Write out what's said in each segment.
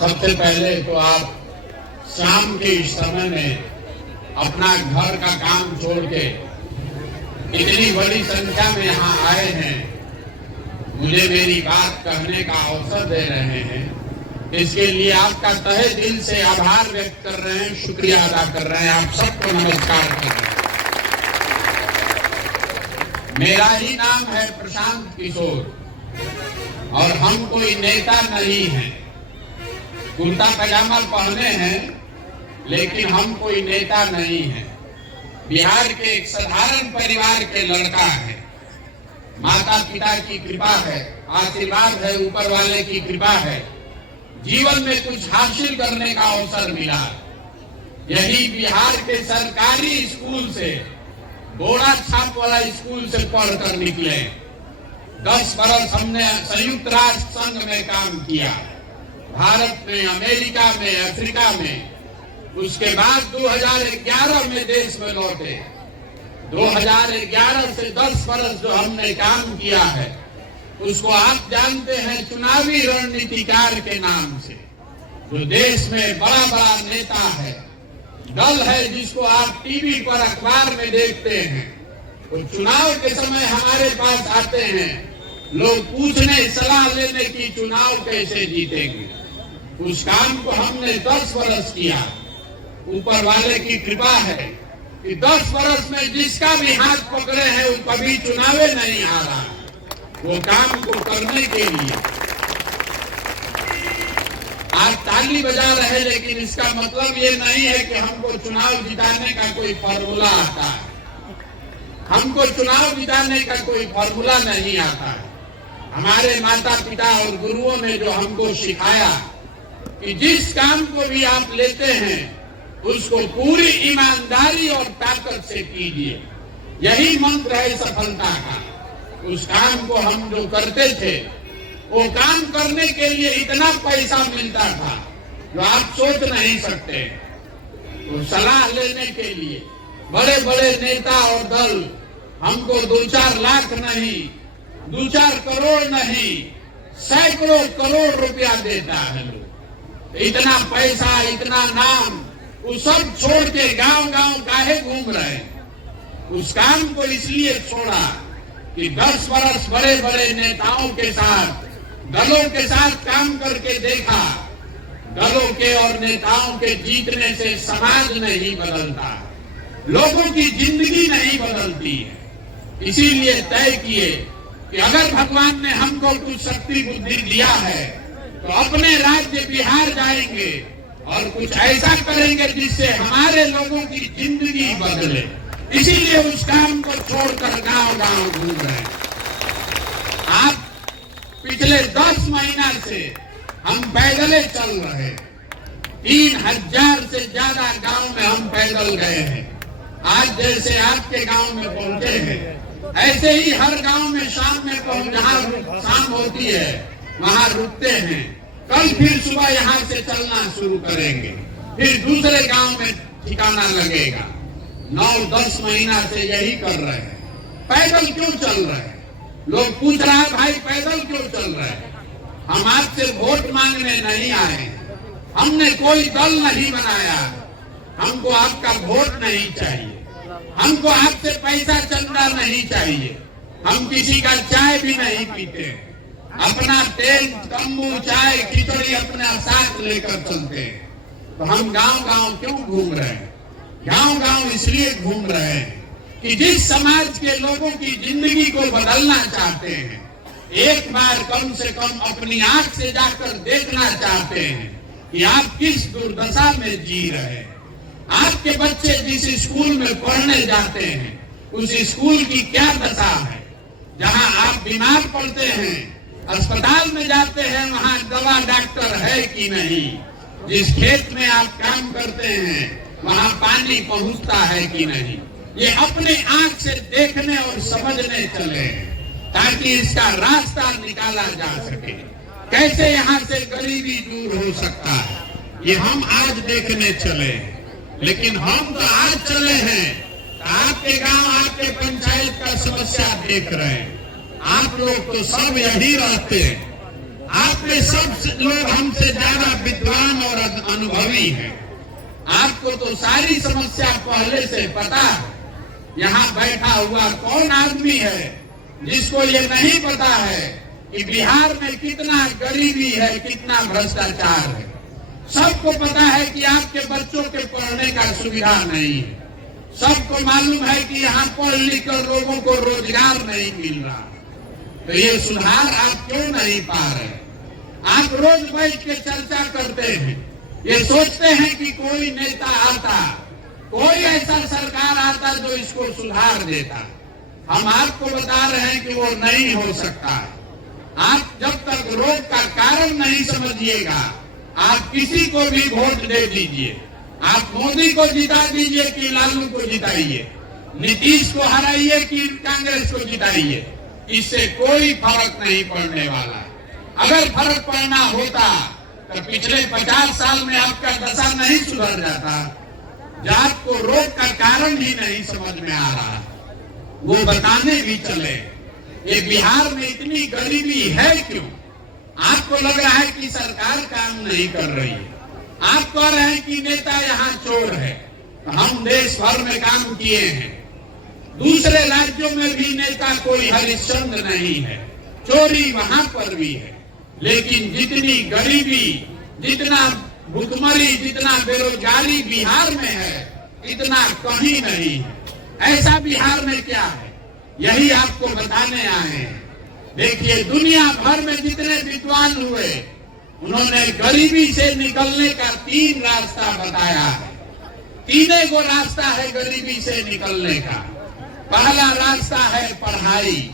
सबसे पहले तो आप शाम के इस समय में अपना घर का काम छोड़ के इतनी बड़ी संख्या में यहाँ आए हैं, मुझे मेरी बात कहने का अवसर दे रहे हैं, इसके लिए आपका तहे दिल से आभार व्यक्त कर रहे हैं, शुक्रिया अदा कर रहे हैं, आप सबको नमस्कार कर रहे हैं। मेरा ही नाम है प्रशांत किशोर और हम कोई नेता नहीं हैं। कुर्ता पजामा पहने हैं लेकिन हम कोई नेता नहीं हैं। बिहार के एक साधारण परिवार के लड़का है। माता पिता की कृपा है, आशीर्वाद है, ऊपर वाले की कृपा है, जीवन में कुछ हासिल करने का अवसर मिला। यही बिहार के सरकारी स्कूल से, बोरा छाप वाला स्कूल से पढ़कर निकले। 10 बरस हमने संयुक्त राष्ट्र संघ में काम किया, भारत में, अमेरिका में, अफ्रीका में। उसके बाद 2011 में देश में लौटे। 2011 से 10 बरस जो हमने काम किया है उसको आप जानते हैं चुनावी रणनीतिकार के नाम से। जो देश में बड़ा बड़ा नेता है, दल है जिसको आप टीवी पर, अखबार में देखते हैं, वो चुनाव के समय हमारे पास आते हैं, लोग पूछने, सलाह लेने की चुनाव कैसे जीतेंगे। उस काम को हमने 10 बरस किया। ऊपर वाले की कृपा है कि 10 बरस में जिसका भी हाथ पकड़े हैं वो कभी चुनावे नहीं आ रहा। वो काम को करने के लिए आज ताली बजा रहे, लेकिन इसका मतलब ये नहीं है कि हमको चुनाव जिताने का कोई फॉर्मूला आता है। हमको चुनाव जिताने का कोई फॉर्मूला नहीं आता है। हमारे माता पिता और गुरुओं ने जो हमको सिखाया कि जिस काम को भी आप लेते हैं उसको पूरी ईमानदारी और ताकत से कीजिए, यही मंत्र है सफलता का। उस काम को हम जो करते थे, वो काम करने के लिए इतना पैसा मिलता था जो आप सोच नहीं सकते। तो सलाह लेने के लिए बड़े बड़े नेता और दल हमको 2-4 लाख नहीं, 2-4 करोड़ नहीं, सैकड़ों करोड़ रुपया देता है। लोग इतना पैसा, इतना नाम, वो सब छोड़ के गांव गांव काहे घूम रहे हैं। उस काम को इसलिए छोड़ा कि 10 बरस बड़े बड़े नेताओं के साथ, दलों के साथ काम करके देखा। दलों के और नेताओं के जीतने से समाज नहीं बदलता, लोगों की जिंदगी नहीं बदलती है। इसीलिए तय किए कि अगर भगवान ने हमको कुछ शक्ति बुद्धि दिया है तो अपने राज्य बिहार जाएंगे और कुछ ऐसा करेंगे जिससे हमारे लोगों की जिंदगी बदले। इसीलिए उस काम को छोड़कर गांव गांव घूम रहे हैं। आप पिछले 10 महीना से हम पैदल चल रहे हैं। 3000 से ज्यादा गांव में हम पैदल गए हैं। आज जैसे आपके गांव में पहुंचे हैं, ऐसे ही हर गांव में शाम में जहां शाम होती है वहां रुकते हैं। कल फिर सुबह यहाँ से चलना शुरू करेंगे, फिर दूसरे गांव में ठिकाना लगेगा। 9-10 महीना से यही कर रहे हैं। पैदल क्यों चल रहे हैं? लोग पूछ रहा है, भाई पैदल क्यों चल रहे हैं? हम आपसे वोट मांगने नहीं आए, हमने कोई दल नहीं बनाया, हमको आपका वोट नहीं चाहिए, हमको आपसे पैसा चंदा नहीं चाहिए, हम किसी का चाय भी नहीं पीते, अपना तेल, तंबू, चाय, खिचड़ी अपना साथ लेकर चलते हैं। तो हम गांव गांव क्यों घूम रहे हैं? गांव गांव इसलिए घूम रहे हैं कि जिस समाज के लोगों की जिंदगी को बदलना चाहते हैं, एक बार कम से कम अपनी आंख से जाकर देखना चाहते हैं कि आप किस दुर्दशा में जी रहे हैं। आपके बच्चे जिस स्कूल में पढ़ने जाते हैं उस स्कूल की क्या दशा है। जहां आप बीमार पड़ते हैं, अस्पताल में जाते हैं, वहां दवा डॉक्टर है कि नहीं। जिस खेत में आप काम करते हैं वहां पानी पहुंचता है कि नहीं। ये अपने आंख से देखने और समझने चले ताकि इसका रास्ता निकाला जा सके। कैसे यहाँ से गरीबी दूर हो सकता है, ये हम आज देखने चले। लेकिन हम तो आज चले हैं, आपके गांव, आपके पंचायत का समस्या देख रहे हैं। आप लोग तो सब यही रहते हैं, आप में सब लोग हमसे ज्यादा विद्वान और अनुभवी हैं। आपको तो सारी समस्या पहले से पता है। यहाँ बैठा हुआ कौन आदमी है जिसको ये नहीं पता है कि बिहार में कितना गरीबी है, कितना भ्रष्टाचार है। सबको पता है कि आपके बच्चों के पढ़ने का सुविधा नहीं है। सबको मालूम है कि यहाँ पढ़ लिख कर लोगों को रोजगार नहीं मिल रहा। तो ये सुधार आप क्यों नहीं पा रहे? आप रोज बैठ के चर्चा करते हैं, ये सोचते हैं कि कोई नेता आता, कोई ऐसा सरकार आता जो इसको सुधार देता। हम आपको बता रहे हैं कि वो नहीं हो सकता। आप जब तक रोग का कारण नहीं समझिएगा, आप किसी को भी वोट दे दीजिए। आप मोदी को जिता दीजिए कि लालू को जिताइए, नीतीश को हराइए कि कांग्रेस को जिताइए, इससे कोई फर्क नहीं पड़ने वाला। अगर फर्क पड़ना होता तो पिछले 50 साल में आपका दशा नहीं सुधर जाता। जात को रोग का कारण ही नहीं समझ में आ रहा, वो बताने भी चले। ये बिहार में इतनी गरीबी है क्यों? आपको लग रहा है कि सरकार काम नहीं कर रही है। आप कह रहे हैं कि नेता यहाँ चोर है। तो हम देश भर में काम किए हैं, दूसरे राज्यों में भी नेता कोई हरिश्चंद्र नहीं है। चोरी वहां पर भी है, लेकिन जितनी गरीबी, जितना भुखमरी, जितना बेरोजगारी बिहार में है, इतना कहीं नहीं है। ऐसा बिहार में क्या है, यही आपको बताने आए हैं। देखिए, दुनिया भर में जितने विद्वान हुए, उन्होंने गरीबी से निकलने का 3 रास्ता बताया है। तीने को रास्ता है गरीबी से निकलने का। पहला रास्ता है पढ़ाई।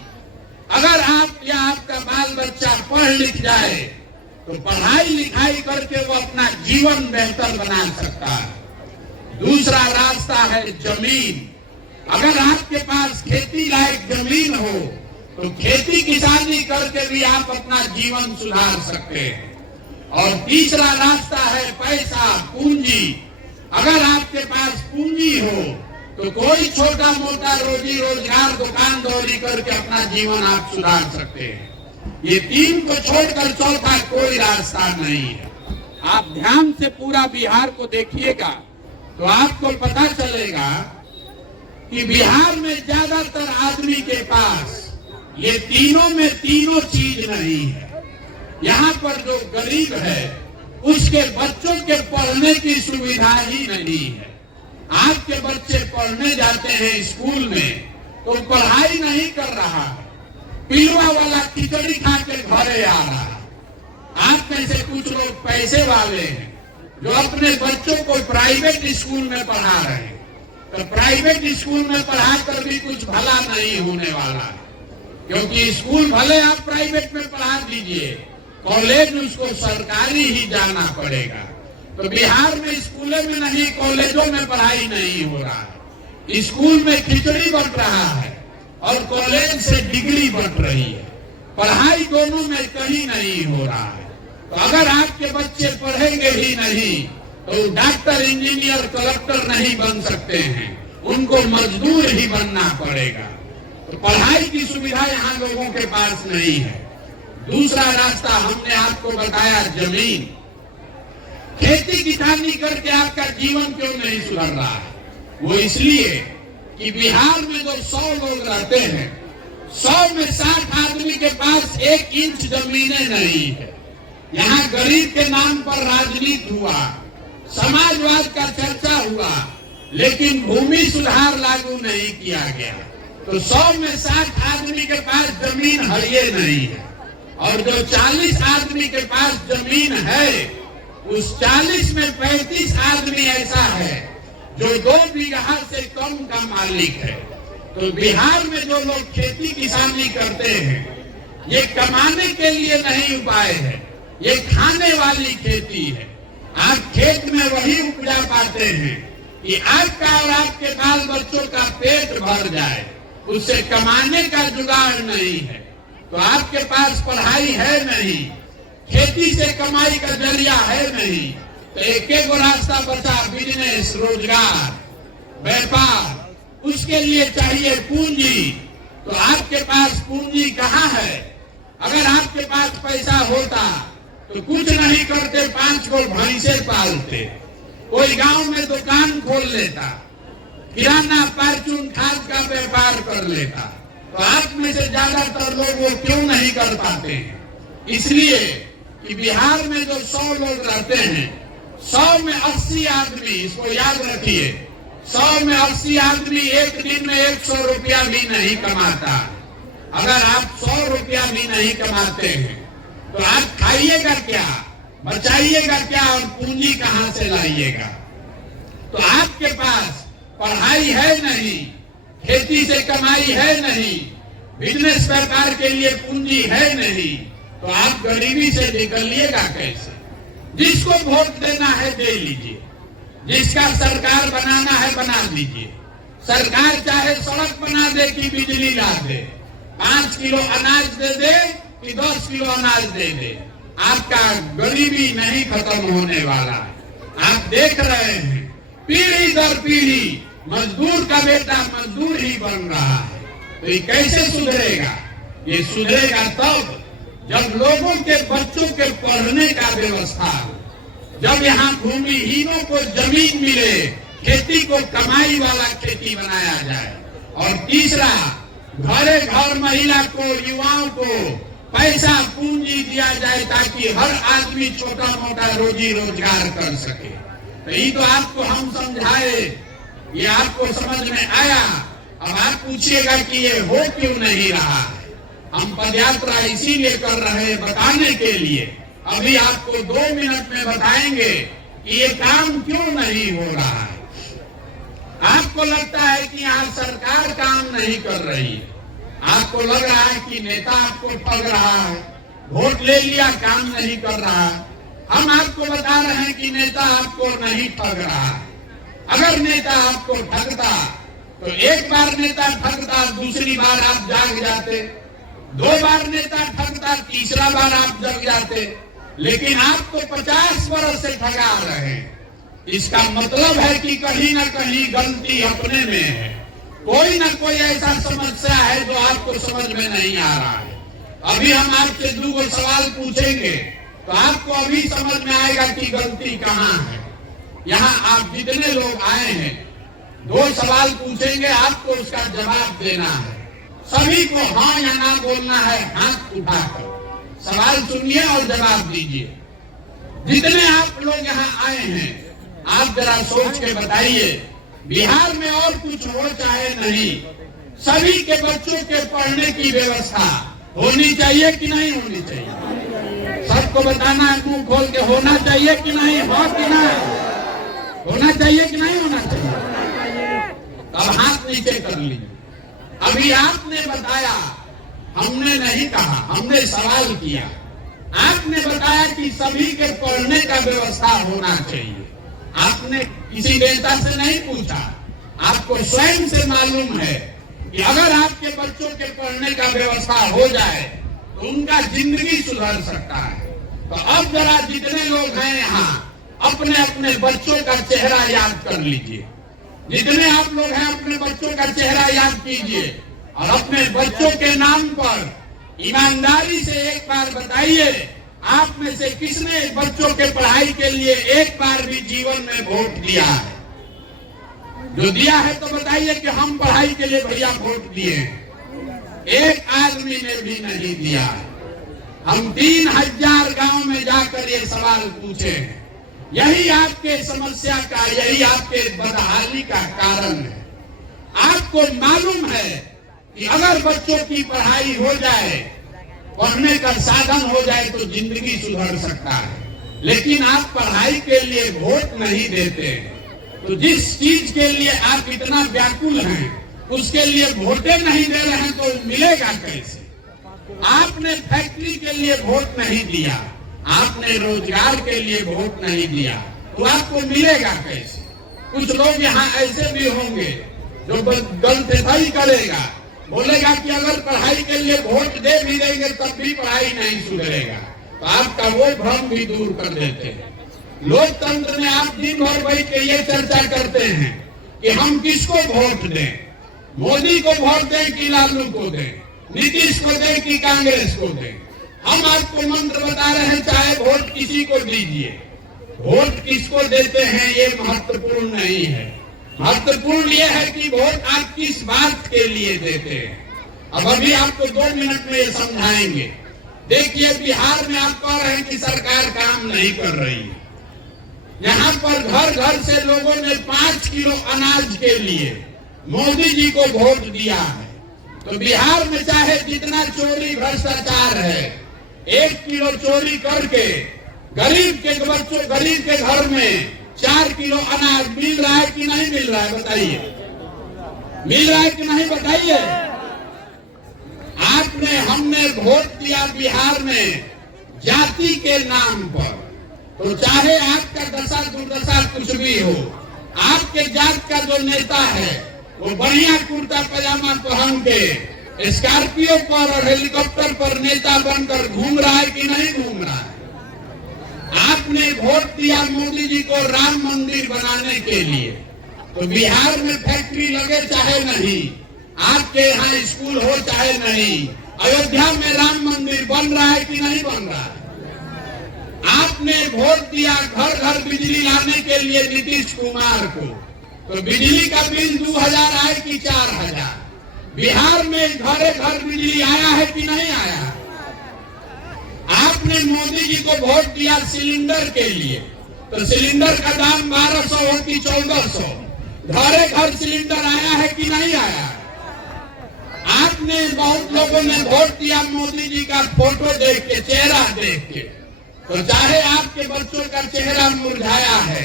अगर आप या आपका बाल बच्चा पढ़ लिख जाए तो पढ़ाई लिखाई करके वो अपना जीवन बेहतर बना सकता है। दूसरा रास्ता है जमीन। अगर आपके पास खेती लायक जमीन हो तो खेती किसानी करके भी आप अपना जीवन सुधार सकते हैं। और तीसरा रास्ता है पैसा, पूंजी। अगर आपके पास पूंजी हो तो कोई छोटा मोटा रोजी रोजगार, दुकान दौरी करके अपना जीवन आप सुधार सकते हैं। ये 3 को छोड़कर चौथा कोई रास्ता नहीं है। आप ध्यान से पूरा बिहार को देखिएगा तो आपको पता चलेगा कि बिहार में ज्यादातर आदमी के पास ये तीनों में तीनों चीज नहीं है। यहाँ पर जो गरीब है उसके बच्चों के पढ़ने की सुविधा ही नहीं है। आपके बच्चे पढ़ने जाते हैं स्कूल में तो पढ़ाई नहीं कर रहा है, पिलुआ वाला खिचड़ी खा के घरे आ रहा है। आप में से कुछ लोग पैसे वाले हैं जो अपने बच्चों को प्राइवेट स्कूल में पढ़ा रहे हैं। तो प्राइवेट स्कूल में पढ़ा कर भी कुछ भला नहीं होने वाला है, क्योंकि स्कूल भले आप प्राइवेट में पढ़ा दीजिए, कॉलेज उसको सरकारी ही जाना पड़ेगा। तो बिहार में स्कूलों में नहीं, कॉलेजों में पढ़ाई नहीं हो रहा है। स्कूल में खिचड़ी बंट रहा है और कॉलेज से डिग्री बंट रही है। पढ़ाई दोनों में कहीं नहीं हो रहा है। तो अगर आपके बच्चे पढ़ेंगे ही नहीं तो डॉक्टर, इंजीनियर, कलेक्टर नहीं बन सकते हैं, उनको मजदूर ही बनना पड़ेगा। तो पढ़ाई की सुविधा यहाँ लोगों के पास नहीं है। दूसरा रास्ता हमने आपको बताया, जमीन। खेती किसानी करके आपका जीवन क्यों नहीं सुधर रहा है? वो इसलिए कि बिहार में जो 100 लोग रहते हैं, 100 में 60 आदमी के पास 1 इंच जमीनें नहीं है। यहाँ गरीब के नाम पर राजनीति हुआ, समाजवाद का चर्चा हुआ, लेकिन भूमि सुधार लागू नहीं किया गया। तो 100 में 60 आदमी के पास जमीन हरिये नहीं है। और जो 40 आदमी के पास जमीन है, उस 40 में 35 आदमी ऐसा है जो 2 बीघा से कम का मालिक है। तो बिहार में जो लोग खेती किसानी करते हैं, ये कमाने के लिए नहीं उपाय है, ये खाने वाली खेती है। आप खेत में वही उपजा पाते हैं कि आपका और आपके बाल बच्चों का पेट भर जाए, उससे कमाने का जुगाड़ नहीं है। तो आपके पास पढ़ाई है नहीं, खेती से कमाई का जरिया है नहीं, तो एक रास्ता बचा, बिजनेस, रोजगार, व्यापार। उसके लिए चाहिए पूंजी। तो आपके पास पूंजी कहाँ है? अगर आपके पास पैसा होता तो कुछ नहीं करते, 5 को भैंसे पालते, कोई गांव में दुकान खोल लेता, किराना परचून खाद का व्यापार कर लेता। तो आप में से ज्यादातर लोग वो क्यों नहीं कर पाते हैं? इसलिए कि बिहार में जो 100 लोग रहते हैं, 100 में 80 आदमी, इसको याद रखिए, 100 में 80 आदमी एक दिन में 100 रुपया भी नहीं कमाता। अगर आप 100 रुपया भी नहीं कमाते हैं तो आप खाइएगा क्या, बचाइएगा क्या और पूंजी कहां से लाइएगा? तो आपके पास पढ़ाई है नहीं, खेती से कमाई है नहीं, बिजनेस व्यापार के लिए पूंजी है नहीं, तो आप गरीबी से निकलिएगा कैसे? जिसको वोट देना है दे लीजिए, जिसका सरकार बनाना है बना दीजिए। सरकार चाहे सड़क बना दे कि बिजली ला दे, 5 किलो अनाज दे दे कि 10 किलो अनाज दे दे, आपका गरीबी नहीं खत्म होने वाला। आप देख रहे हैं पीढ़ी दर पीढ़ी मजदूर का बेटा मजदूर ही बन रहा है। तो ये कैसे सुधरेगा? ये सुधरेगा तब जब लोगों के बच्चों के पढ़ने का व्यवस्था हो, जब यहाँ भूमिहीनों को जमीन मिले, खेती को कमाई वाला खेती बनाया जाए। और तीसरा, घरे घर महिला को, युवाओं को पैसा पूंजी दिया जाए ताकि हर आदमी छोटा मोटा रोजी रोजगार कर सके। तो ये तो आपको हम समझाए, ये आपको समझ में आया। अब आप पूछिएगा कि ये हो क्यों नहीं रहा है? हम पदयात्रा इसीलिए कर रहे हैं, बताने के लिए। अभी आपको 2 मिनट में बताएंगे कि ये काम क्यों नहीं हो रहा है। आपको लगता है कि यहाँ सरकार काम नहीं कर रही है, आपको लग रहा है कि नेता आपको ठग रहा है, वोट ले लिया काम नहीं कर रहा। हम आपको बता रहे हैं कि नेता आपको नहीं ठग रहा है। अगर नेता आपको ठगता तो एक बार नेता ठगता, दूसरी बार आप जाग जाते, 2 बार नेता ठगता, तीसरा बार आप जग जाते। लेकिन आप तो 50 वर्ष से ठगा रहे हैं। इसका मतलब है कि कहीं ना कहीं गलती अपने में है, कोई ना कोई ऐसा समस्या है जो आपको समझ में नहीं आ रहा है। अभी हम आपसे 2 सवाल पूछेंगे तो आपको अभी समझ में आएगा कि गलती कहाँ है। यहाँ आप जितने लोग आए हैं 2 सवाल पूछेंगे, आपको उसका जवाब देना है। सभी को हाँ या ना बोलना है, हाथ उठाकर। सवाल सुनिए और जवाब दीजिए। जितने आप लोग यहाँ आए हैं, आप जरा सोच के बताइए, बिहार में और कुछ हो चाहे नहीं, सभी के बच्चों के पढ़ने की व्यवस्था होनी चाहिए कि नहीं होनी चाहिए? सबको बताना है मुंह खोल के, होना चाहिए कि नहीं, हो कि नहीं होना चाहिए कि नहीं होना चाहिए? अब हाथ नीचे कर लीजिए। अभी आपने बताया, हमने नहीं कहा, हमने सवाल किया। आपने बताया कि सभी के पढ़ने का व्यवस्था होना चाहिए। आपने किसी नेता से नहीं पूछा, आपको स्वयं से मालूम है कि अगर आपके बच्चों के पढ़ने का व्यवस्था हो जाए तो उनका जिंदगी सुधर सकता है। तो अब जरा जितने लोग हैं यहाँ, अपने अपने बच्चों का चेहरा याद कर लीजिए। जितने आप लोग हैं अपने बच्चों का चेहरा याद कीजिए और अपने बच्चों के नाम पर ईमानदारी से एक बार बताइए, आप में से किसने बच्चों के पढ़ाई के लिए एक बार भी जीवन में वोट दिया है? जो दिया है तो बताइए कि हम पढ़ाई के लिए भैया वोट दिए। एक आदमी ने भी नहीं दिया। हम 3000 गांव में जाकर ये सवाल पूछे हैं। यही आपके समस्या का, यही आपके बदहाली का कारण है। आपको मालूम है कि अगर बच्चों की पढ़ाई हो जाए, पढ़ने का साधन हो जाए तो जिंदगी सुधर सकता है। लेकिन आप पढ़ाई के लिए वोट नहीं देते, तो जिस चीज के लिए आप इतना व्याकुल हैं उसके लिए वोटे नहीं दे रहे हैं तो मिलेगा कैसे? आपने फैक्ट्री के लिए वोट नहीं दिया, आपने रोजगार के लिए वोट नहीं दिया, तो आपको मिलेगा कैसे? कुछ लोग यहाँ ऐसे भी होंगे जो गलतफहमी करेगा, बोलेगा कि अगर पढ़ाई के लिए वोट दे भी देंगे तब भी पढ़ाई नहीं सुधरेगा। तो आपका वो भ्रम भी दूर कर देते हैं। लोकतंत्र में आप दिन भर बैठ के ये चर्चा करते हैं कि हम किसको वोट दें, मोदी को वोट दें कि लालू को दें, नीतीश को दें कि कांग्रेस को दें। हम आपको मंत्र बता रहे हैं, चाहे वोट किसी को दीजिए, वोट किसको देते हैं ये महत्वपूर्ण नहीं है। महत्वपूर्ण ये है कि वोट आप किस बात के लिए देते हैं। अब अभी आपको 2 मिनट में ये समझाएंगे। देखिए, बिहार में आप कह रहे हैं कि सरकार काम नहीं कर रही है। यहाँ पर घर घर से लोगों ने 5 किलो अनाज के लिए मोदी जी को वोट दिया है। तो बिहार में चाहे जितना चोरी भ्रष्टाचार है, 1 किलो चोरी करके गरीब के घर में 4 किलो अनाज मिल रहा है कि नहीं मिल रहा है, बताइए। मिल रहा है कि नहीं, बताइए। हमने वोट दिया बिहार में जाति के नाम पर, तो चाहे आपका दशा दुर्दशा कुछ भी हो, आपके जात का जो नेता है वो बढ़िया कुर्ता पजामा पहन के स्कॉर्पियो पर और हेलीकॉप्टर पर नेता बनकर घूम रहा है कि नहीं घूम रहा है। आपने वोट दिया मोदी जी को राम मंदिर बनाने के लिए, तो बिहार में फैक्ट्री लगे चाहे नहीं, आपके यहाँ स्कूल हो चाहे नहीं, अयोध्या में राम मंदिर बन रहा है कि नहीं बन रहा है। आपने वोट दिया घर घर बिजली लाने के लिए नीतीश कुमार को, तो बिजली का बिल 2000 आए कि 4000। बिहार में घरे घर बिजली आया है कि नहीं आया। आपने मोदी जी को वोट दिया सिलेंडर के लिए, तो सिलेंडर का दाम 1200 हो कि 1400, घरे घर सिलेंडर आया है कि नहीं आया। आपने बहुत लोगों ने वोट दिया मोदी जी का फोटो देख के, चेहरा देख के, तो चाहे आपके बच्चों का चेहरा मुरझाया है,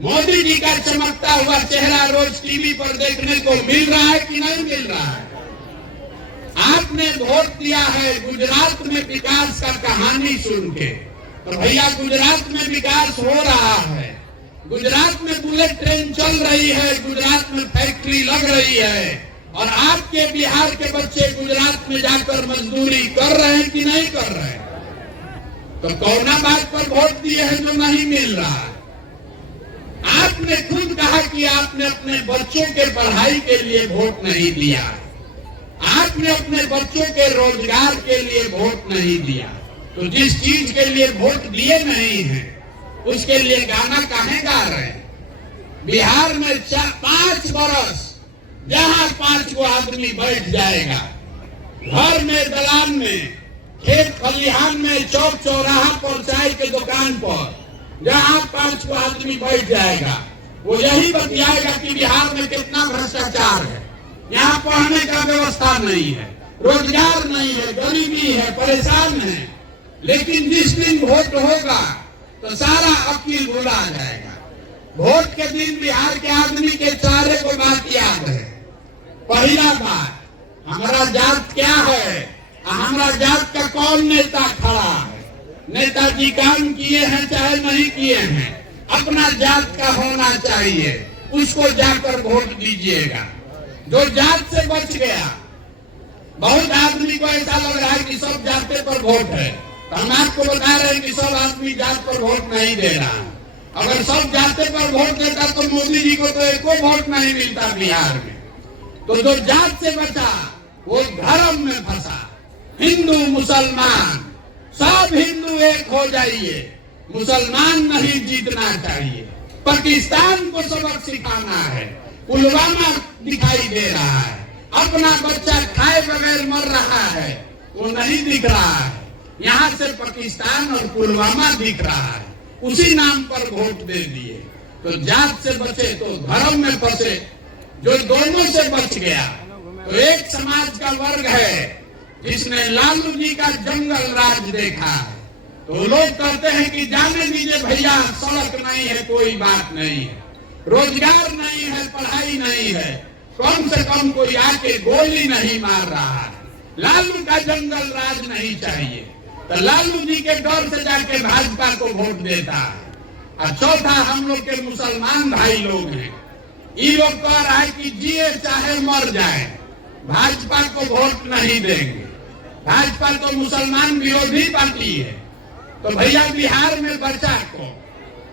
मोदी जी का चमकता हुआ चेहरा रोज टीवी पर देखने को मिल रहा है कि नहीं मिल रहा है। आपने वोट दिया है गुजरात में विकास का कहानी सुन के, तो भैया गुजरात में विकास हो रहा है, गुजरात में बुलेट ट्रेन चल रही है, गुजरात में फैक्ट्री लग रही है, और आपके बिहार के बच्चे गुजरात में जाकर मजदूरी कर रहे हैं कि नहीं कर रहे हैं। तो कौना बात पर वोट दिए हैं जो नहीं मिल रहा है। आपने खुद कहा कि आपने अपने बच्चों के पढ़ाई के लिए वोट नहीं दिया, आपने अपने बच्चों के रोजगार के लिए वोट नहीं दिया, तो जिस चीज के लिए वोट दिए नहीं है उसके लिए गाना काहे गा रहे हैं। बिहार में 5 बरस जहां 5 को आदमी बैठ जाएगा, घर में, दलान में, खेत खलिहान में, चौक चौराहा पर, चाय के दुकान पर, जहां 5 को आदमी बैठ जाएगा, वो यही बतियाएगा कि बिहार में कितना भ्रष्टाचार है, यहाँ पढ़ने का व्यवस्था नहीं है, रोजगार नहीं है, गरीबी है, परेशान है। लेकिन जिस दिन वोट होगा तो सारा अकील भुला जाएगा। वोट के दिन बिहार के आदमी के चेहरे को बात याद है। पहला बात, हमारा जात क्या है, हमारा जात का कौन नेता खड़ा है। नेताजी काम किए हैं चाहे नहीं किए हैं, अपना जात का होना चाहिए, उसको जाकर वोट दीजिएगा। जो जात से बच गया, बहुत आदमी को ऐसा लग रहा है कि सब जाते पर वोट है, तो हम आपको बता रहे हैं कि सब आदमी जात पर वोट नहीं दे रहा। अगर सब जाते पर वोट देता तो मोदी जी को तो एको वोट नहीं मिलता बिहार में। तो जो जात से बचा वो धर्म में फंसा। हिंदू मुसलमान सब हिंदू एक हो जाइए, मुसलमान नहीं जीतना चाहिए। पाकिस्तान को सबक सिखाना है। पुलवामा दिखाई दे रहा है, अपना बच्चा खाए बगैर मर रहा है, वो नहीं दिख रहा है। यहाँ से पाकिस्तान और पुलवामा दिख रहा है, उसी नाम पर वोट दे दिए। तो जात से बचे तो धर्म में फंसे। जो दोनों से बच गया, तो एक समाज का वर्ग है जिसने लालू जी का जंगल राज देखा है। तो लोग कहते हैं कि जाने दीजिए भैया, सड़क नहीं है, कोई बात नहीं है, रोजगार नहीं है, पढ़ाई नहीं है, कम से कम कोई आके गोली नहीं मार रहा है, लालू का जंगल राज नहीं चाहिए। तो लालू जी के डर से जाके भाजपा को वोट देता है। और चौथा, हम लोग के मुसलमान भाई लोग हैं, ये लोग कह रहा है कि जिए चाहे मर जाए, भाजपा को वोट नहीं देंगे। भाजपा तो मुसलमान विरोधी पार्टी है। तो भैया बिहार में बचा को,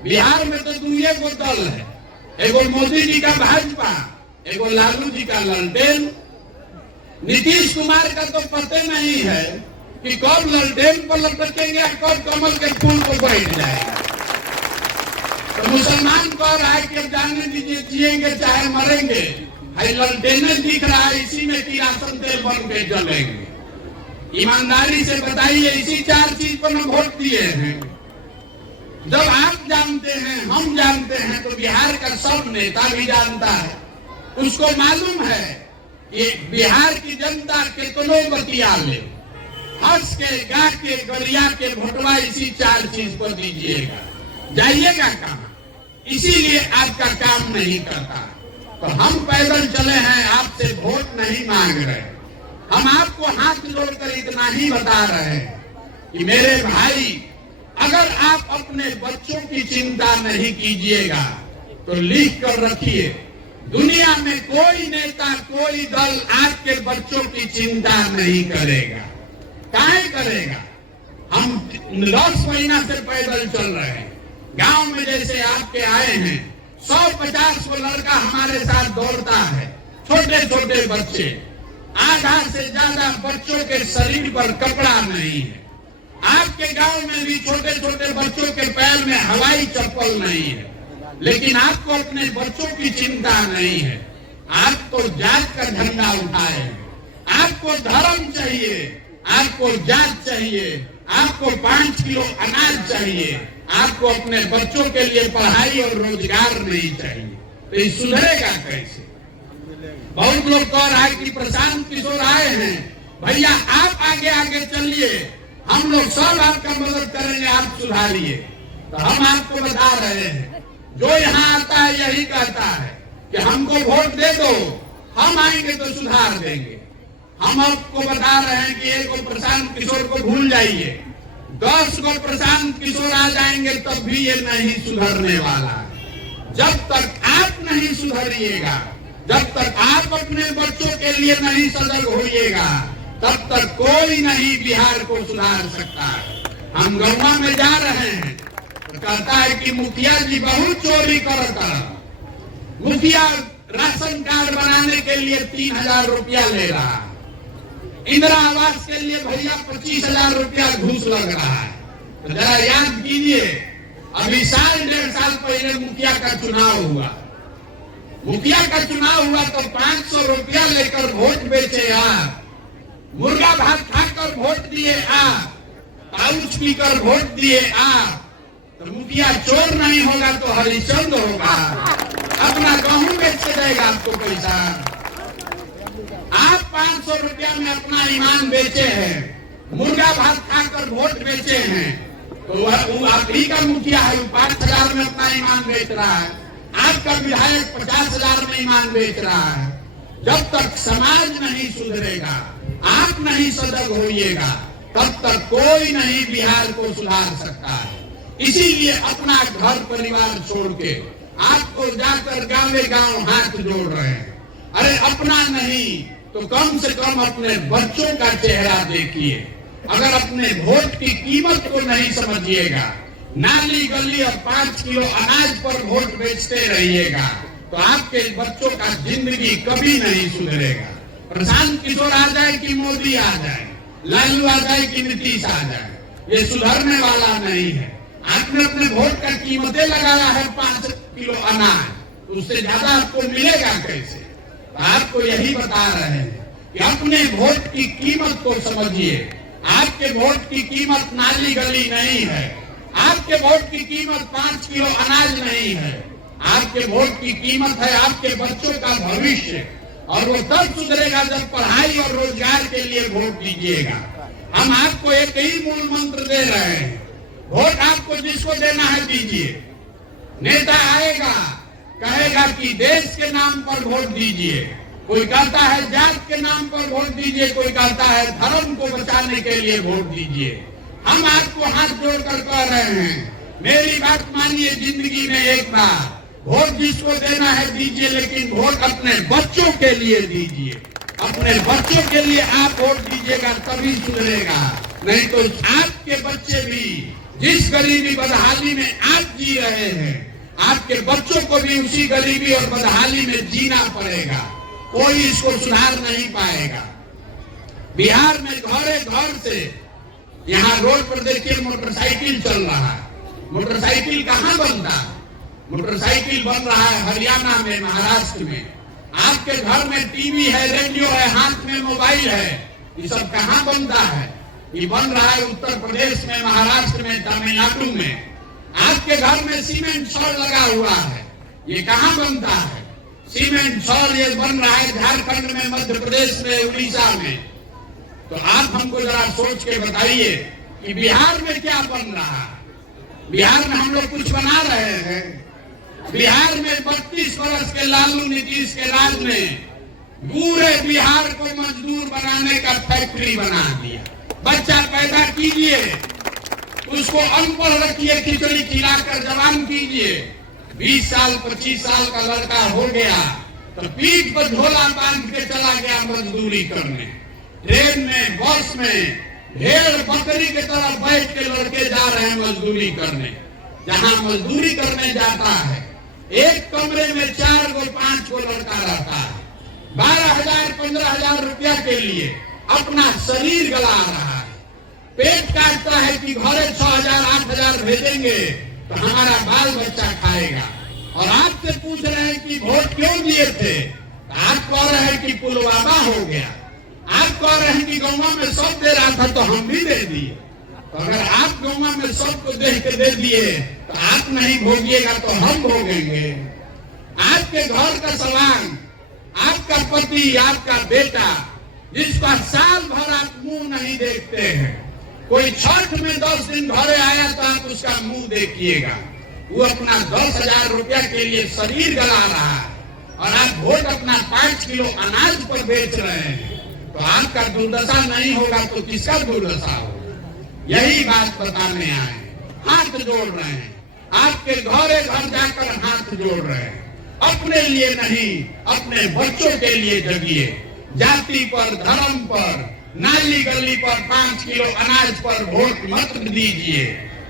बिहार में तो 2 गो दल है, एगो मोदी जी का भाजपा, एगो लालू जी का लालटेन। नीतीश कुमार का तो पते नहीं है कि कब ललटेन पर लटकेंगे और कब कमल के फूल को बैठ जाएगा। तो मुसलमान कह रहा है कि अब जाने दीजिए, जिएंगे चाहे मरेंगे, भाई ललटेने दिख रहा है, इसी में किरासन तेल बन के जलेंगे। ईमानदारी से बताइए, इसी 4 चीज पर हम वोट दिए हैं। जब आप जानते हैं, हम जानते हैं, तो बिहार का सब नेता भी जानता है, उसको मालूम है कि बिहार की जनता कितनों बतिया ले, हंस के गा के गरिया के भोटवा इसी 4 चीज पर दीजिएगा, जाइएगा कहाँ? इसीलिए आपका काम नहीं करता। तो हम पैदल चले हैं, आपसे वोट नहीं मांग रहे, हम आपको हाथ जोड़कर इतना ही बता रहे हैं कि मेरे भाई, अगर आप अपने बच्चों की चिंता नहीं कीजिएगा तो लिख कर रखिए, दुनिया में कोई नेता, कोई दल आपके बच्चों की चिंता नहीं करेगा। काहे करेगा? हम 10 महीना से पैदल चल रहे हैं, गांव में जैसे आपके आए हैं, 150 को लड़का हमारे साथ दौड़ता है, छोटे छोटे बच्चे, आधा से ज्यादा बच्चों के शरीर पर कपड़ा नहीं है। आपके गांव में भी छोटे छोटे बच्चों के पैर में हवाई चप्पल नहीं है, लेकिन आपको अपने बच्चों की चिंता नहीं है। आप तो जात का झंडा उठाए हैं, आपको धर्म चाहिए, आपको जात चाहिए, आपको 5 किलो अनाज चाहिए, आपको अपने बच्चों के लिए पढ़ाई और रोजगार नहीं चाहिए। तो ये सुधरेगा कैसे? बहुत लोग कह रहा है कि प्रशांत किशोर आए हैं, भैया आप आगे आगे चलिए, हम लोग सब आपका मदद करेंगे, आप सुधारिए। तो हम आपको बता रहे हैं, जो यहाँ आता है यही कहता है कि हमको वोट दे दो, हम आएंगे तो सुधार देंगे। हम आपको बता रहे हैं कि एक को प्रशांत किशोर को भूल जाइए, 10 को प्रशांत किशोर आ जाएंगे तब भी ये नहीं सुधरने वाला है। जब तक आप नहीं सुधरिएगा, जब तक आप अपने बच्चों के लिए नहीं सजग होइएगा, तब तक कोई नहीं बिहार को सुधार सकता है। हम गौवा में जा रहे हैं तो कहता है कि मुखिया जी बहुत चोरी करता, मुखिया राशन कार्ड बनाने के लिए 3000 रुपया ले रहा, इंदिरा आवास के लिए भैया 25,000 रुपया घूस लग रहा है। तो जरा याद कीजिए, अभी 1.5 पहले मुखिया का चुनाव हुआ, मुखिया का चुनाव हुआ तो 500 रुपया लेकर वोट बेचे आप, मुर्गा भात खाकर वोट दिए आप, पाउच पीकर वोट दिए आप। तो मुखिया चोर नहीं होगा तो हरिचंद होगा, अपना गेहूं बेच के देगा आपको पैसा। आप 500 रुपया में अपना ईमान बेचे हैं, मुर्गा भात खाकर वोट बेचे हैं, तो वो आप ही का मुखिया है, 5,000 में अपना ईमान बेच रहा है। आपका विधायक 50,000 में ईमान बेच रहा है। जब तक समाज नहीं सुधरेगा, आप नहीं सजग होइएगा, तब तक कोई नहीं बिहार को सुधार सकता है। इसीलिए अपना घर परिवार छोड़ के आपको जाकर गाँव गाँव हाथ जोड़ रहे हैं। अरे अपना नहीं तो कम से कम अपने बच्चों का चेहरा देखिए। अगर अपने वोट की कीमत को नहीं समझिएगा, नाली गली और 5 किलो अनाज पर वोट बेचते रहिएगा, तो आपके बच्चों का जिंदगी कभी नहीं सुधरेगा। प्रशांत किशोर आ जाए कि मोदी आ जाए, लालू आ जाए कि नीतीश आ जाए, ये सुधरने वाला नहीं है। आपने अपने वोट का कीमतें लगाया है 5 किलो अनाज, तो उससे ज्यादा आपको मिलेगा कैसे? तो आपको यही बता रहे हैं कि अपने वोट की कीमत को समझिए। आपके वोट की कीमत नाली गली नहीं है, आपके वोट की कीमत 5 किलो अनाज नहीं है, आपके वोट की कीमत है आपके बच्चों का भविष्य। और वो तब सुधरेगा जब पढ़ाई और रोजगार के लिए वोट दीजिएगा। हम आपको एक ही मूल मंत्र दे रहे हैं, वोट आपको जिसको देना है दीजिए। नेता आएगा कहेगा कि देश के नाम पर वोट दीजिए, कोई कहता है जात के नाम पर वोट दीजिए, कोई कहता है धर्म को बचाने के लिए वोट दीजिए। हम आपको हाथ जोड़कर कह रहे हैं, मेरी बात मानिए, जिंदगी में एक बार वोट जिसको देना है दीजिए, लेकिन वोट अपने बच्चों के लिए दीजिए। अपने बच्चों के लिए आप वोट दीजिएगा तभी सुधरेगा, नहीं तो आपके बच्चे भी जिस गरीबी बदहाली में आप जी रहे हैं, आपके बच्चों को भी उसी गरीबी और बदहाली में जीना पड़ेगा। कोई इसको सुधार नहीं पाएगा। बिहार में घरे घर से यहाँ रोड पर देखिए मोटरसाइकिल चल रहा है। मोटरसाइकिल कहाँ बनता है? मोटरसाइकिल बन रहा है हरियाणा में, महाराष्ट्र में। आपके घर में टीवी है, रेडियो है, हाथ में मोबाइल है, ये सब कहाँ बनता है? ये बन रहा है उत्तर प्रदेश में, महाराष्ट्र में, तमिलनाडु में। आपके घर में सीमेंट सौर लगा हुआ है, ये कहाँ बनता है? सीमेंट सौर ये बन रहा है झारखंड में, मध्य प्रदेश में, उड़ीसा में। तो आप हमको जरा सोच के बताइए कि बिहार में क्या बन रहा है? बिहार में हम लोग कुछ बना रहे हैं? बिहार में 32 वर्ष के लालू नीतीश के राज में पूरे बिहार को मजदूर बनाने का फैक्ट्री बना दिया। बच्चा पैदा कीजिए, उसको अनपढ़ रखिए, खिचड़ी खिलाकर जवान कीजिए। 20 साल 25 साल का लड़का हो गया तो पीठ पर झोला बांध के चला गया मजदूरी करने। ट्रेन में, बस में भेड़ बकरी की तरह बैठ के लड़के जा रहे हैं मजदूरी करने। जहाँ मजदूरी करने जाता है, एक कमरे में 4 गो 5 गो लड़का रहता है। 12,000 15,000 रुपया के लिए अपना शरीर गला रहा है, पेट काटता है कि घरे 6,000 8,000 भेजेंगे तो हमारा बाल बच्चा खाएगा। और आपसे पूछ रहे हैं कि वोट क्यों दिए थे? आप कह रहे हैं कि पुलवामा हो गया। आप कह रहे हैं कि गौवा में सब दे रहा था तो हम भी दे दिए। तो अगर आप गौवा में सबको देख के दे दिए तो आप नहीं भोगिएगा तो हम भोगेंगे। आपके घर का सवाल, आपका पति, आपका बेटा, जिसका साल भर आप मुंह नहीं देखते हैं, कोई छठ में 10 दिन घरे आया तो आप उसका मुंह देखिएगा। वो अपना 10,000 रुपया के लिए शरीर गला रहा है और आप वोट अपना 5 किलो अनाज पर बेच रहे हैं। तो आपका दुर्दशा नहीं होगा तो किसका दुर्दशा होगा? यही बात बताने आए, हाथ जोड़ रहे हैं। आपके घरे घर जाकर हाथ जोड़ रहे हैं। अपने लिए नहीं, अपने बच्चों के लिए जगिए। जाति पर, धर्म पर, नाली गली पर 5 किलो अनाज पर वोट मत दीजिए।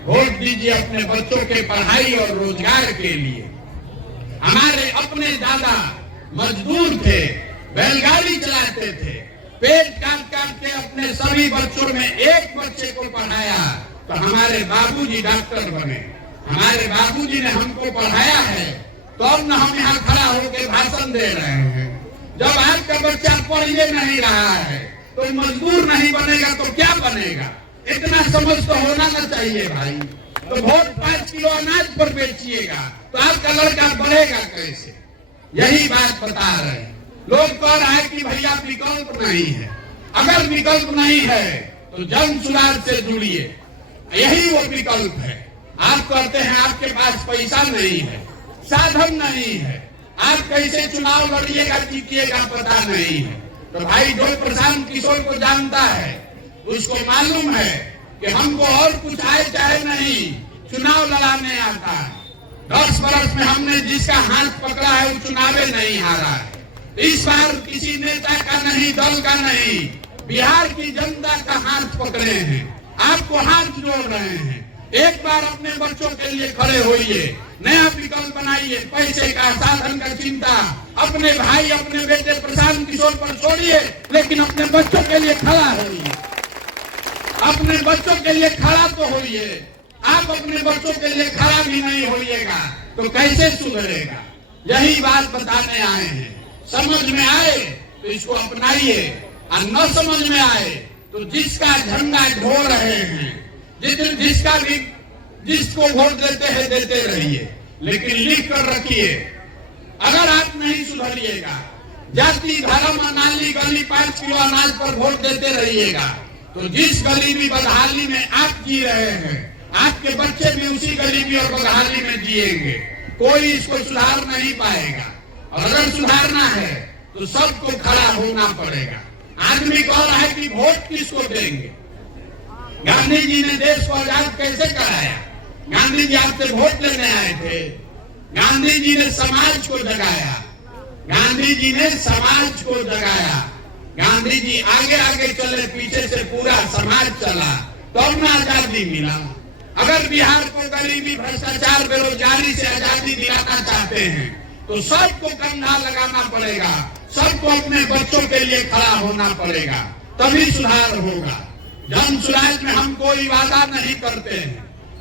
वोट दीजिए अपने बच्चों के पढ़ाई और रोजगार के लिए। हमारे अपने दादा मजदूर थे, बैलगाड़ी चलाते थे, पेट काट काट के अपने सभी बच्चों में एक बच्चे को पढ़ाया तो हमारे बाबूजी डॉक्टर बने। हमारे बाबूजी ने हमको पढ़ाया है तो अब न हम यहाँ खड़ा होकर भाषण दे रहे हैं। जब आपका बच्चा पढ़ नहीं रहा है तो मजदूर नहीं बनेगा तो क्या बनेगा? इतना समझ तो होना न चाहिए भाई। तो वोट 5 किलो अनाज पर बेचिएगा तो आपका लड़का बढ़ेगा कैसे? यही बात बता रहे हैं। लोग कह रहे हैं कि भैया विकल्प नहीं है। अगर विकल्प नहीं है तो जन सुराज से जुड़िए, यही वो विकल्प है। आप कहते हैं आपके पास पैसा नहीं है, साधन नहीं है, आप कैसे चुनाव लड़िएगा जीतिएगा पता नहीं है। तो भाई जो प्रशांत किशोर को जानता है उसको मालूम है कि हमको और कुछ आए चाहे नहीं, चुनाव लड़ाने आता है। 10 वर्ष में हमने जिसका हाथ पकड़ा है वो चुनावे नहीं हारा है। इस बार किसी नेता का नहीं, दल का नहीं, बिहार की जनता का हाथ पकड़े हैं। आपको हाथ जोड़ रहे हैं। एक बार अपने बच्चों के लिए खड़े होइए, नया विकल्प बनाइए। पैसे का, साधन का चिंता अपने भाई, अपने बेटे प्रशांत किशोर पर छोड़िए, लेकिन अपने बच्चों के लिए खड़ा होइए। अपने बच्चों के लिए खड़ा तो होइए। आप अपने बच्चों के लिए खड़ा भी नहीं होइएगा तो कैसे सुधरेगा? यही बात बताने आए हैं। समझ में आए तो इसको अपनाइए और न समझ में आए तो जिसका झंडा ढो रहे हैं, जिसका भी, जिसको वोट देते हैं देते रहिए, लेकिन लिख कर रखिए। अगर आप नहीं सुधरिएगा, जाति धर्म नाली गली 5 किलो अनाज पर वोट देते रहिएगा तो जिस गरीबी बदहाली में आप जी रहे हैं, आपके बच्चे भी उसी गरीबी और बदहाली में जिएंगे। कोई इसको सुधार नहीं पाएगा। और अगर सुधारना है तो सबको खड़ा होना पड़ेगा। आदमी कह रहा है कि वोट किसको देंगे? गांधी जी ने देश को आजाद कैसे कराया? गांधी जी आपसे वोट लेने आए थे। गांधी जी ने समाज को जगाया। गांधी जी ने समाज को जगाया। गांधी जी आगे आगे चले, पीछे से पूरा समाज चला तो अपना आजादी मिला। अगर बिहार को गरीबी, भ्रष्टाचार, बेरोजगारी से आजादी दिलाना चाहते हैं तो सबको कंधा लगाना पड़ेगा, सबको अपने बच्चों के लिए खड़ा होना पड़ेगा, तभी सुधार होगा। जन सुराज में हम कोई वादा नहीं करते हैं।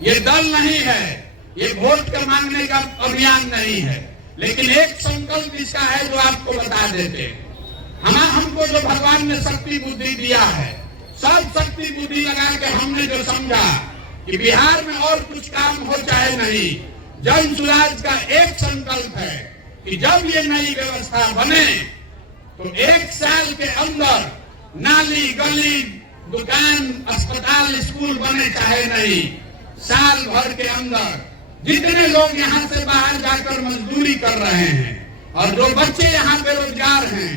ये दल नहीं है, ये वोट का मांगने का अभियान नहीं है, लेकिन एक संकल्प इसका है जो आपको बता देते हैं। हमको जो भगवान ने शक्ति बुद्धि दिया है, सब शक्ति बुद्धि लगा के हमने जो समझा कि बिहार में और कुछ काम हो चाहे नहीं, जन सुराज का एक संकल्प है कि जब ये नई व्यवस्था बने तो 1 साल के अंदर नाली गली दुकान अस्पताल स्कूल बने चाहे नहीं, साल भर के अंदर जितने लोग यहाँ से बाहर जाकर मजदूरी कर रहे हैं और जो बच्चे यहाँ बेरोजगार हैं,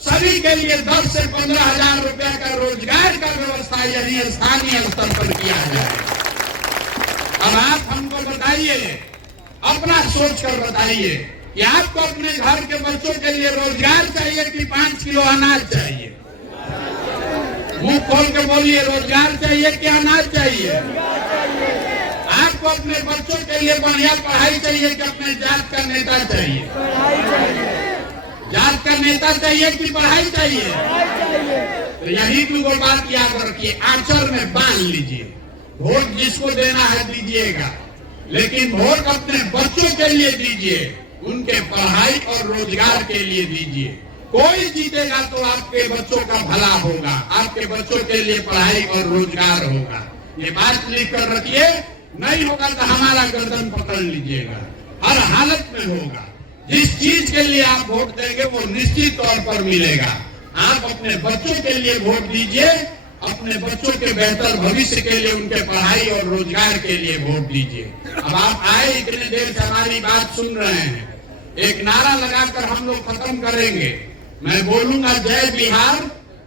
सभी के लिए 10 से 15 हजार रुपया का रोजगार का व्यवस्था यही स्थानीय स्तर पर किया जाए। अब आप हमको बताइए, अपना सोच कर बताइए कि आपको अपने घर के बच्चों के लिए रोजगार चाहिए कि 5 किलो अनाज चाहिए? मुंह खोल के बोलिए, रोजगार चाहिए कि अनाज चाहिए? आपको अपने बच्चों के लिए बढ़िया पढ़ाई चाहिए कि अपने जात का नेता चाहिए? जात का नेता चाहिए कि पढ़ाई चाहिए? तो यही दो बात याद रखिए, आंचल में बांध लीजिए। वोट जिसको देना है दीजिएगा, लेकिन वोट अपने बच्चों के लिए दीजिए, उनके पढ़ाई और रोजगार के लिए दीजिए। कोई जीतेगा तो आपके बच्चों का भला होगा, आपके बच्चों के लिए पढ़ाई और रोजगार होगा। ये बात लिख कर रखिए, नहीं होगा तो हमारा गर्दन पकड़ लीजिएगा। हर हालत में होगा। जिस चीज के लिए आप वोट देंगे वो निश्चित तौर पर मिलेगा। आप अपने बच्चों के लिए वोट दीजिए, अपने बच्चों के बेहतर भविष्य के लिए, उनके पढ़ाई और रोजगार के लिए वोट दीजिए। अब आप आए इतने देर से हमारी बात सुन रहे हैं, एक नारा लगाकर हम लोग खत्म करेंगे। मैं बोलूंगा जय बिहार,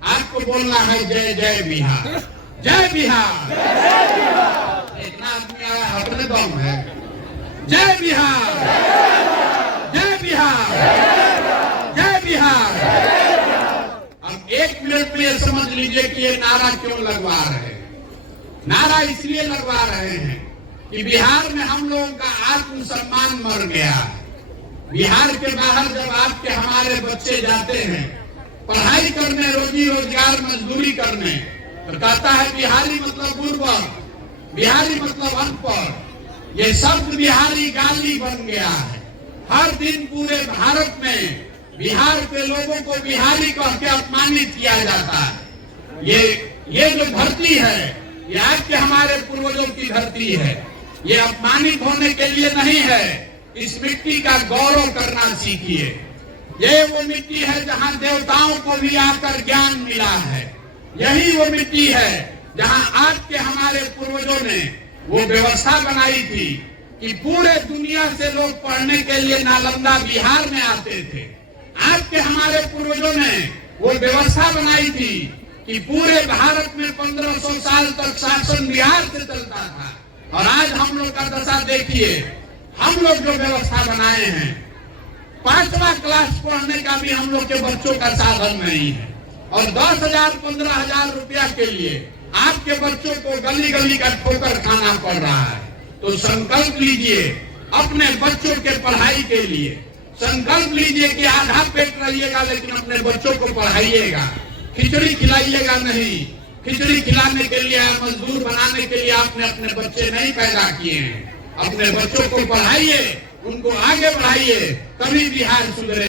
आपको बोलना है जय जय बिहार, जय बिहार। इतना आदमी आया, अपने दम है। जय बिहार, जय बिहार, जय बिहार। अब 1 मिनट में ये समझ लीजिए कि ये नारा क्यों लगवा रहे हैं। नारा इसलिए लगवा रहे हैं कि बिहार में हम लोगों का आत्मसम्मान मर गया है। बिहार के बाहर जब आपके हमारे बच्चे जाते हैं पढ़ाई करने, रोजी रोजगार मजदूरी करने, तो कहता है बिहारी मतलब बुर्बक, बिहारी मतलब अनपढ़। ये शब्द बिहारी गाली बन गया है। हर दिन पूरे भारत में बिहार के लोगों को बिहारी कह के अपमानित किया जाता है। ये जो धरती है, ये आपके हमारे पूर्वजों की धरती है। ये अपमानित होने के लिए नहीं है। इस मिट्टी का गौरव करना सीखिए। ये वो मिट्टी है जहाँ देवताओं को भी आकर ज्ञान मिला है। यही वो मिट्टी है जहाँ आपके हमारे पूर्वजों ने वो व्यवस्था बनाई थी कि पूरे दुनिया से लोग पढ़ने के लिए नालंदा बिहार में आते थे। आपके हमारे पूर्वजों ने वो व्यवस्था बनाई थी कि पूरे भारत में 1500 साल तक शासन बिहार से चलता था। और आज हम लोग का दशा देखिए, हम लोग जो व्यवस्था बनाए हैं, 5वां क्लास पढ़ने का भी हम लोग के बच्चों का साधन नहीं है। और 10,000 15,000 रुपया के लिए आपके बच्चों को गली गली का ठोकर खाना पड़ रहा है। तो संकल्प लीजिए अपने बच्चों के पढ़ाई के लिए। संकल्प लीजिए कि आधा पेट रहिएगा लेकिन अपने बच्चों को पढ़ाइएगा। खिचड़ी खिलाइएगा नहीं। खिचड़ी खिलाने के लिए, मजदूर बनाने के लिए आपने अपने बच्चे नहीं पैदा किए हैं। अपने बच्चों को पढ़ाइए, उनको आगे बढ़ाइए, तभी बिहार सुधरे।